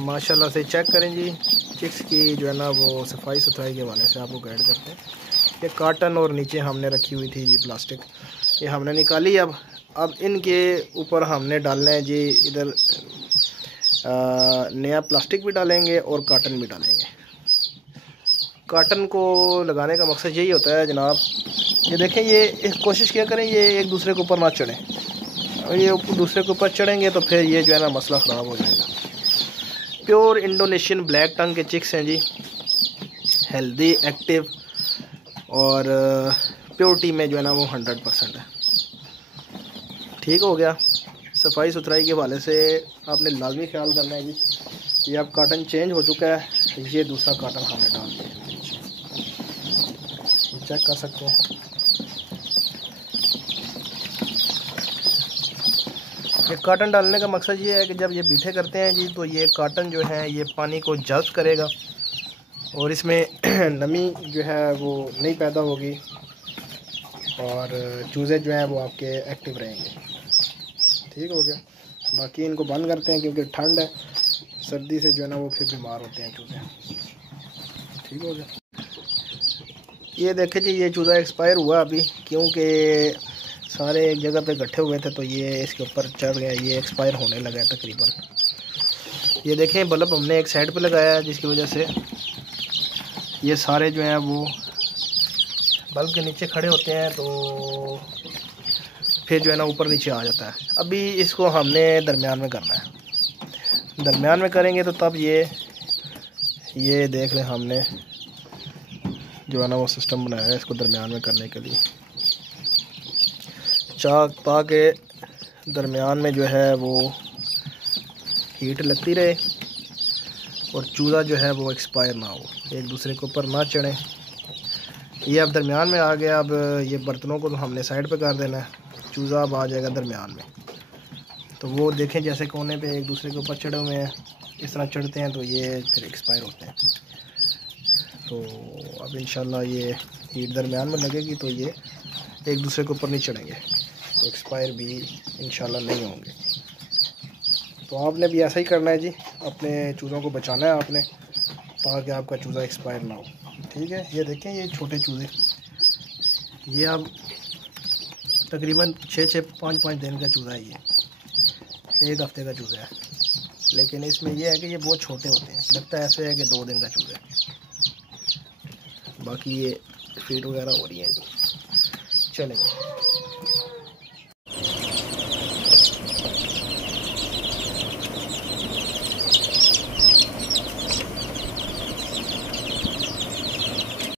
माशाल्लाह से चेक करें जी। चिक्स की जो है ना वो सफाई सुथराई के हवाले से आपको गाइड करते हैं। ये काटन और नीचे हमने रखी हुई थी जी प्लास्टिक, ये हमने निकाली। अब इनके ऊपर हमने डालना है जी, इधर नया प्लास्टिक भी डालेंगे और काटन भी डालेंगे। काटन को लगाने का मकसद यही होता है जनाब, ये देखें, ये कोशिश किया करें ये एक दूसरे के ऊपर ना चढ़ें, और ये दूसरे के ऊपर चढ़ेंगे तो फिर ये जो है ना मसला ख़राब हो जाएगा। प्योर इंडोनेशियन ब्लैक टंग के चिक्स हैं जी, हेल्दी, एक्टिव और प्योरिटी में जो है ना वो 100% है। ठीक हो गया। सफाई सुथराई के हवाले से आपने लाजमी ख्याल करना है जी। ये अब काटन चेंज हो चुका है, ये दूसरा काटन हमने डाल दिया, चेक कर सकते हैं। ये काटन डालने का मकसद ये है कि जब ये बीठे करते हैं जी तो ये काटन जो है ये पानी को जज़्ब करेगा और इसमें नमी जो है वो नहीं पैदा होगी और चूज़े जो हैं वो आपके एक्टिव रहेंगे। ठीक हो गया। बाकी इनको बंद करते हैं क्योंकि ठंड है, सर्दी से जो है ना वो फिर बीमार होते हैं चूज़े। ठीक हो गया। ये देखें जी, ये चूज़ा एक्सपायर हुआ अभी, क्योंकि सारे एक जगह पे इकट्ठे हुए थे तो ये इसके ऊपर चढ़ गया, ये एक्सपायर होने लगा है तकरीबन। ये देखें, बल्ब हमने एक साइड पे लगाया है जिसकी वजह से ये सारे जो हैं वो बल्ब के नीचे खड़े होते हैं तो फिर जो है ना ऊपर नीचे आ जाता है। अभी इसको हमने दरमियान में करना है, दरमियान में करेंगे तो तब ये देख लें, हमने जो है ना वो सिस्टम बनाया है इसको दरमियान में करने के लिए, ताकि दरमियान में जो है वो हीट लगती रहे और चूज़ा जो है वो एक्सपायर ना हो, एक दूसरे के ऊपर ना चढ़े। ये अब दरमियान में आ गया। अब ये बर्तनों को तो हमने साइड पे कर देना है, चूज़ा अब आ जाएगा दरमियान में। तो वो देखें जैसे कोने पे एक दूसरे के ऊपर चढ़े हुए हैं, इस तरह चढ़ते हैं तो ये फिर एक्सपायर होते हैं। तो अब इंशाल्लाह ये हीट दरमियान में लगेगी तो ये एक दूसरे के ऊपर नहीं चढ़ेंगे, तो एक्सपायर भी इंशाल्लाह नहीं होंगे। तो आपने भी ऐसा ही करना है जी, अपने चूज़ों को बचाना है आपने, ताकि आपका चूज़ा एक्सपायर ना हो। ठीक है। ये देखें, ये छोटे चूज़े, ये अब तकरीबन 5-5 दिन का चूज़ा है, ये 1 हफ्ते का चूज़ा है, लेकिन इसमें यह है कि ये बहुत छोटे होते हैं, लगता है ऐसे है कि 2 दिन का चूज़ा है। बाकी ये फीड वगैरह हो रही है जी। चलेंगे।